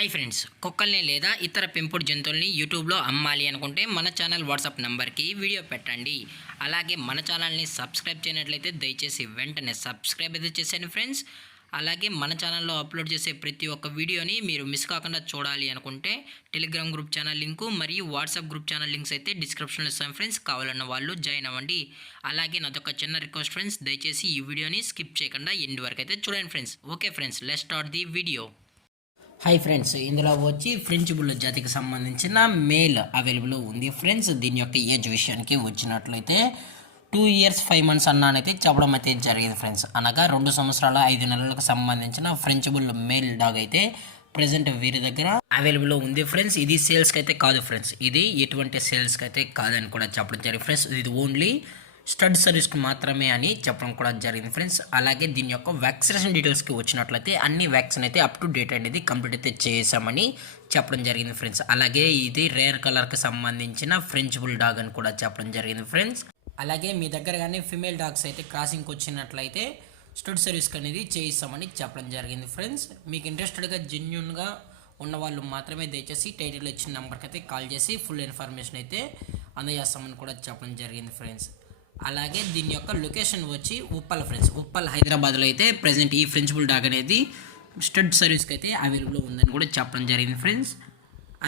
Hi friends, కుక్కల్ని లేదా ఇతర పెంపుడు జంతువుల్ని యూట్యూబ్లో అమ్మాలి అనుకుంటే మన ఛానల్ వాట్సాప్ నెంబర్కి వీడియో పెట్టండి. అలాగే మన ఛానల్ని సబ్స్క్రైబ్ చేయనట్లయితే దయచేసి వెంటనే సబ్స్క్రైబ్ అయితే చేసేయండి ఫ్రెండ్స్. అలాగే మన ఛానల్లో అప్లోడ్ చేసే ప్రతి ఒక్క వీడియోని మీరు మిస్ కాకుండా చూడాలి అనుకుంటే టెలిగ్రామ్ గ్రూప్ ఛానల్ లింకు మరియు వాట్సాప్ గ్రూప్ ఛానల్ లింక్స్ అయితే డిస్క్రిప్షన్లో ఇస్తాను ఫ్రెండ్స్. కావాలన్న వాళ్ళు జాయిన్ అవ్వండి. అలాగే నాదొక చిన్న రిక్వెస్ట్ ఫ్రెండ్స్, దయచేసి ఈ వీడియోని స్కిప్ చేయకుండా ఎండ్ వరకు అయితే చూడండి friends. Okay friends, let's start the video. Hi friends, ఇందులో వచ్చి ఫ్రెంచ్ బుల్ జాతికి సంబంధించిన మేల్ అవైలబుల్ ఉంది ఫ్రెండ్స్. దీని యొక్క ఏజ్ విషయానికి వచ్చినట్లయితే 2 years 5 months అన్నానైతే చెప్పడం అయితే జరిగింది ఫ్రెండ్స్. అనగా 2 సంవత్సరాల 5 నెలలకు సంబంధించిన ఫ్రెంచ్ బుల్ మేల్ డాగ్ అయితే ప్రజెంట్ వీరి దగ్గర అవైలబుల్ ఉంది ఫ్రెండ్స్. ఇది సేల్స్కి అయితే కాదు ఫ్రెండ్స్, ఇది ఎటువంటి సేల్స్కి అయితే కాదని కూడా చెప్పడం జరిగింది ఫ్రెండ్స్. ఇది ఓన్లీ స్టడ్ సర్వీస్కి మాత్రమే అని చెప్పడం కూడా జరిగింది ఫ్రెండ్స్. అలాగే దీని యొక్క వ్యాక్సినేషన్ డీటెయిల్స్కి వచ్చినట్లయితే అన్ని వ్యాక్సిన్ అయితే అప్ టు డేట్ అనేది కంప్లీట్ అయితే చేసామని చెప్పడం జరిగింది ఫ్రెండ్స్. అలాగే ఇది రేర్ కలర్కి సంబంధించిన ఫ్రెంచ్ బుల్ డాగ్ అని కూడా చెప్పడం జరిగింది ఫ్రెండ్స్. అలాగే మీ దగ్గర కానీ ఫిమేల్ డాగ్స్ అయితే క్రాసింగ్కి వచ్చినట్లయితే స్టడ్ సర్వీస్కి అనేది చేయిస్తామని చెప్పడం జరిగింది ఫ్రెండ్స్. మీకు ఇంట్రెస్టెడ్గా జెన్యున్గా ఉన్న వాళ్ళు మాత్రమే దయచేసి టైటిల్లో ఇచ్చిన నెంబర్కి అయితే కాల్ చేసి ఫుల్ ఇన్ఫర్మేషన్ అయితే అందజేస్తామని కూడా చెప్పడం జరిగింది ఫ్రెండ్స్. అలాగే దీని యొక్క లొకేషన్ వచ్చి ఉప్పల్ ఫ్రెండ్స్. ఉప్పల్ హైదరాబాద్లో అయితే ప్రజెంట్ ఈ ఫ్రెంచ్ బుల్ డాగ్ అనేది స్టడ్ సర్వీస్కి అయితే అవైలబుల్ ఉందని కూడా చెప్పడం జరిగింది ఫ్రెండ్స్.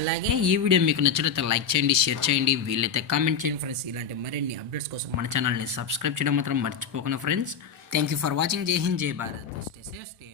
అలాగే ఈ వీడియో మీకు నచ్చినట్లయితే లైక్ చేయండి, షేర్ చేయండి, వీలైతే కామెంట్ చేయండి ఫ్రెండ్స్. ఇలాంటి మరిన్ని అప్డేట్స్ కోసం మన ఛానల్ని సబ్స్క్రైబ్ చేయడం మాత్రం మర్చిపోకుండా friends. Thank you for watching. జై హింద్, జై భారత్. Stay safe, stay